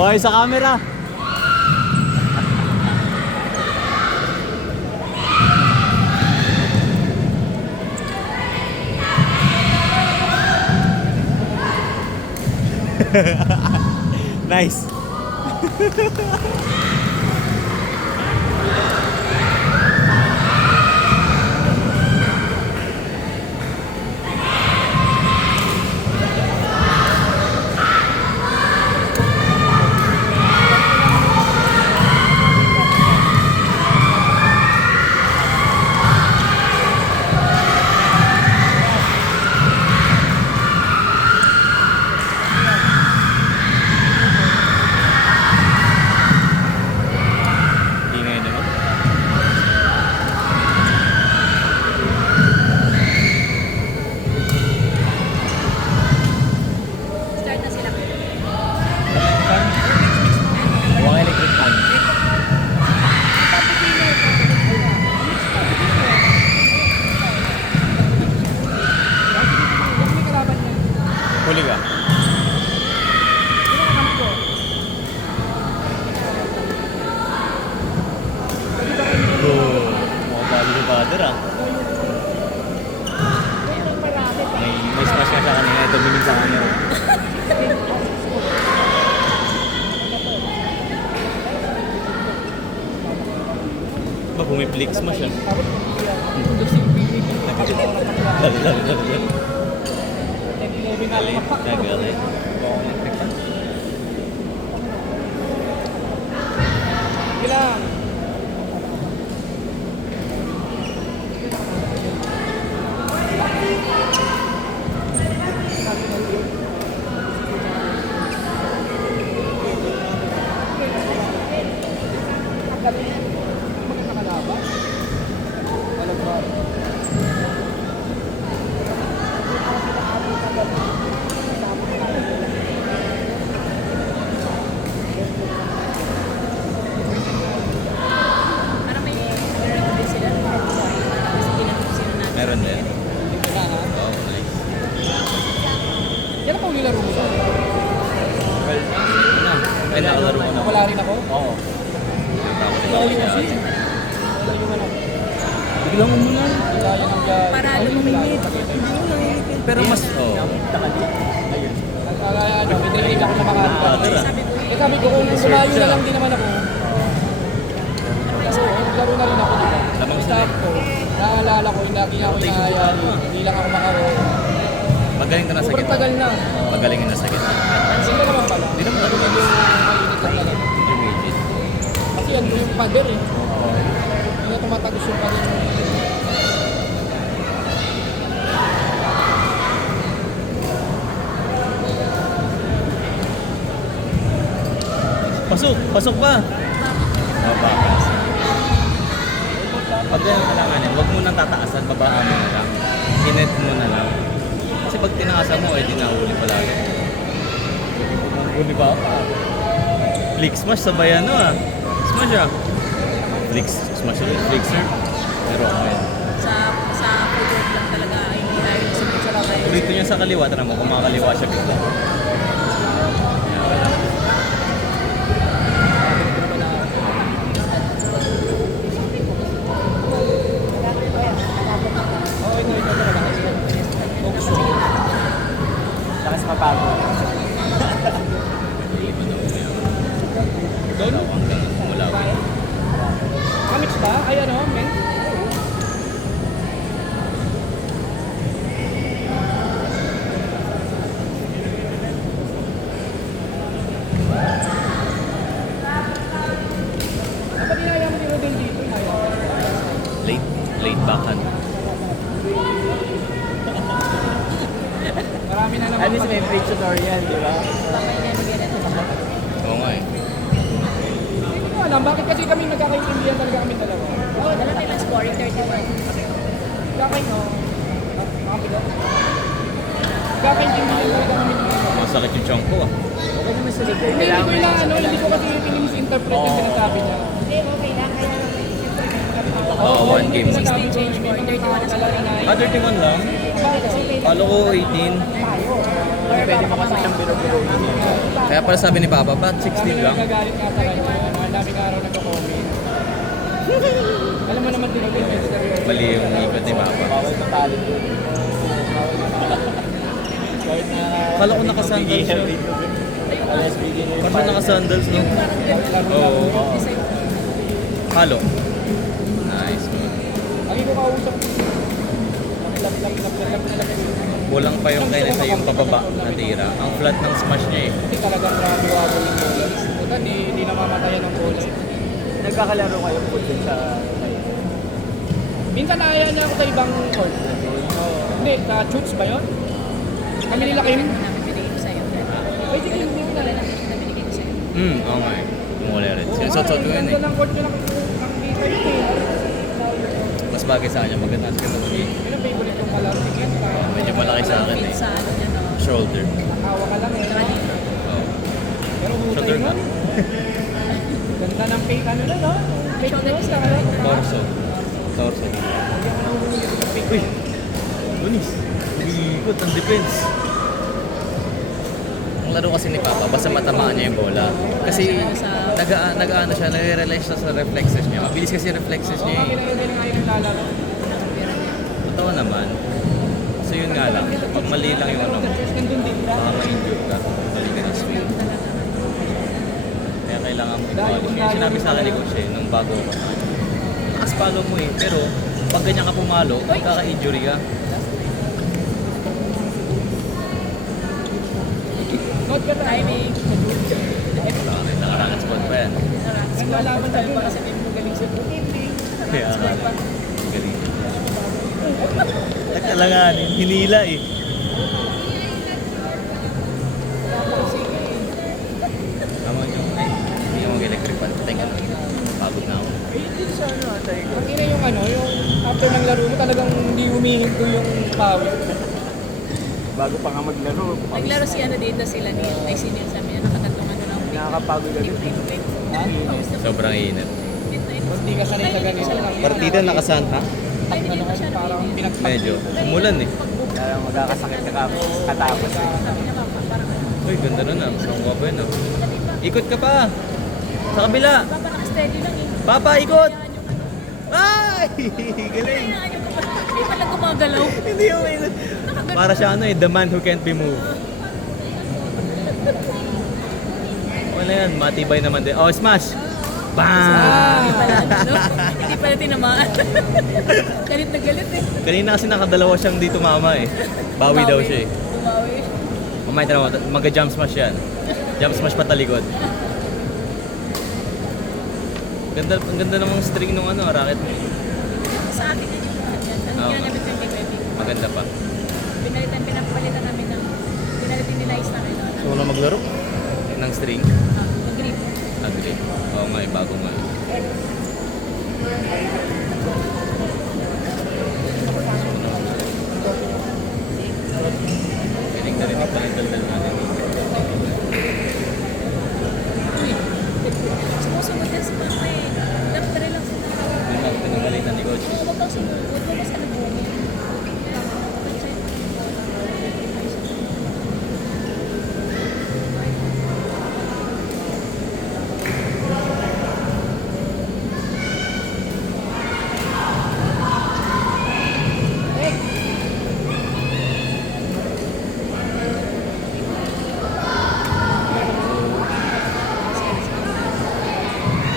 Buhay sa camera. Nice. Huli ka. Bali ni Father ah. May smash ka sa kanina. Ito binig sa kanya. Ba, bumiplik smash ah. Galing. Ilang? Meron din. Oh, nice. Yan ang paulilaro mo sa? Well, ano? Ay, nakalaro ko na. Wala rin ako? Oo. Wala yung kasi. Wala yung ano. Biglang umulan. Wala yung Parado mo minit. Pero mas, oh. Ayun. Ano, may drive ako na makakita. Sabi ko kung sumayo na lang din naman ako. Kasi naglaro na rin ako dito. Stop ko. Naalala ko, hindi ako inahayari. Hindi lang ako makaroon. Magaling ka na sa Sobrang gitna. tagal na. Magaling ka na sa gitna. Sino naman pala? Hindi naman Medyo mainit lang talaga. intermediate. Kasi yan yung pader eh. Hindi na tumatagos yung pader. Pasok! Pasok pa! Baba. Pag ganyan ka lang, huwag mo nang tataasan, babaan mo na lang. Inet mo na lang. Kasi pag tinaasan mo, eh, di nahuli pala. Huli pa ako. Flick smash, sabay ano ah. Smash ah. Flick smash ulit, flick sir. Pero ako yan. Sa forward lang talaga hindi tayo sumunod sa labay. Dito niya sa kaliwa, tara mo, kung makakaliwa siya bigla. Lakas mapagod. Doon? Hanggang Mulawin. Kamits ba? Ay ano, men? Dapat inaya mo din din dito. Late backhand. Marami na naman. At least may free tutorial, di ba? Oo nga eh. Hindi ko alam, bakit kasi kami nagkakaintindihan talaga kami dalawa? Oo, dala tayo ng scoring 31. Kakay no? Nakapigaw? Nagkakaintindihan talaga kami dalawa. Masakit yung chunk ko ah. Okay naman sa leader. Hindi ko na ano, hindi ko kasi i-misinterpret yung sinasabi niya. Hindi, okay lang. Kaya Oo, one game. 16 change score, 31 na scoring. Ah, 31 lang? Bakit kasi? Kala ko 18. Pwede mo kasi siyang biro-biro. Kaya pala sabi ni Papa, ba't 16 lang? Nagagalit ka sa kanya, ang daming araw nagko-comment. Alam mo naman din ako yung exterior. Mali yung ikot ni Papa. Bawal matalo doon. Kahit na... Kala ko naka-sandals siya. Alas bigyan niya yung Parang naka-sandals, no? Oo. Halo. Nice, man. Lagi ko kausap. Kulang pa yung kaya yung pababa na tira. Ang flat ng smash niya eh. Hindi talagang grabe-grabe yung bola. Puta, di namamatayan ng bola. Nagkakalaro kayo po dun sa... Minsan nahaya niya ako sa ibang court. Hindi, sa shoots ba yun? Kami nila Kim. namin binigay ko sa'yo. Pwede Kim, hindi mo na rin. Na binigay ko sa'yo. Oo nga eh. Mula rin. Sinusuot ko yun eh. Ganda ng court nyo ng B5 eh. Mas bagay sa kanya. Maganda sa kanya mag Yun ang favorite yung kalaro ni Kim. Medyo malaki sa akin eh. Sa ano niya, no? Shoulder. Nakawa ka lang eh. Tsaka dito. Oh. Pero hutay Shoulder mo. na. Ganda ng fake ano na, no? Fake nose na ano? Torso. Torso. Uy! Lunis! Umiikot ang defense. Ang laro kasi ni Papa, basta matamaan niya yung bola. Kasi nag-ano siya, nare-realize siya sa reflexes niya. Mabilis kasi yung reflexes niya eh. Hindi na ngayon lalaro. Totoo naman. So yun nga lang, pag mali lang yung ano mo, Nandun din. baka ma-injure ka. Mali ka ng swing. Kaya kailangan mo i-polish. Yung sinabi sa akin ni Coach eh, nung bago ako sa kanya. Takas follow mo eh, pero pag ganyan ka pumalo, magkaka-injury ka. Note ka tayo. Timing. Nakarangan spot pa yan. Naglalaban tayo pa kasi may magaling sa Kaya nga. Galing. Nagkalanganin, hinila eh. Tama nyo. Ay, hindi yung mag-electric fan. Teka, pagod na ako. Ang ina yung ano, yung after ng laro mo talagang hindi humihinto yung pawis. Bago pa nga maglaro. Naglaro si ano dito sila ni ay senior sa amin. Nakatatlong ano lang. Nakakapagod agad. Sobrang init. Hindi ka sanay sa ganito. Partida nakasan ha? Ay, hindi ko siya Parang pinagpag. Medyo. Umulan eh. Kaya magkakasakit ka katapos eh. Sabi niya, Papa, parang Uy, ganda nun ah. Saan ka ba yun ah? Ikot ka pa! Sa kabila! Papa naka-steady lang eh. Papa, ikot! Hayaan yung ano. Ay! Galing! Hayaan yung kapatid. Hindi pala gumagalaw. Hindi yung ikot. Para siya ano eh, the man who can't be moved. Wala yan, matibay naman din. Oh, smash! Bam! Hindi pala ano, hindi pala tinamaan. Galit na galit eh. Kanina kasi nakadalawa siyang dito mama eh. Bawi daw siya eh. Bumawi. Mamaya tara mo, mag-jump smash yan. Jump smash patalikod. Ang ganda namang string nung ano, racket mo. Sa akin yun yung ganyan. Ano Oo. yan namin 2020. Maganda pa. Pinapalitan namin ng, pinalitinilize namin doon. So, wala maglaro? Ng string? Mag-grip. Agree. Oo nga eh, bago nga eh. Piling na rin yung palindal natin. Sumusunod yan si Papa eh. Dapat rin lang sila. Yun lang, pinagalitan ni Coach. Huwag kang sumugod. Huwag kasi nag-bumi.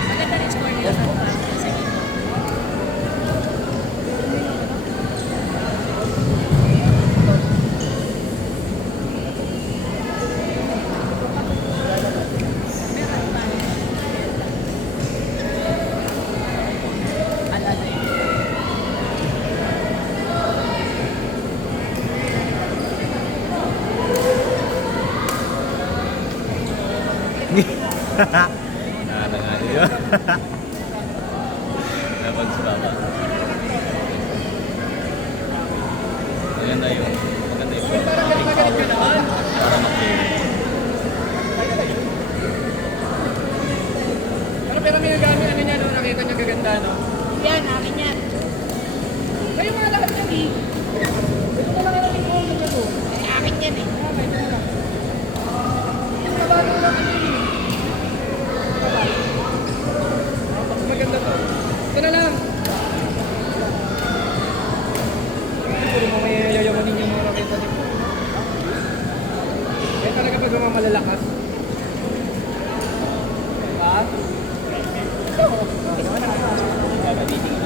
Maganda rin score nila sa Papa. Kasi meron pa. Alala eh. Nada nga di ba? Dapat sa baba. Maganda yung Parang galit na galit ka naman. para mag-clear. Pero may nagamit ano niya, no? Nakita niya gaganda, no? Yan, akin yan. Kayo mga lahat yan eh. Ito na lang natin kung ano. Akin yan eh. Okay, ito na lang. Meeting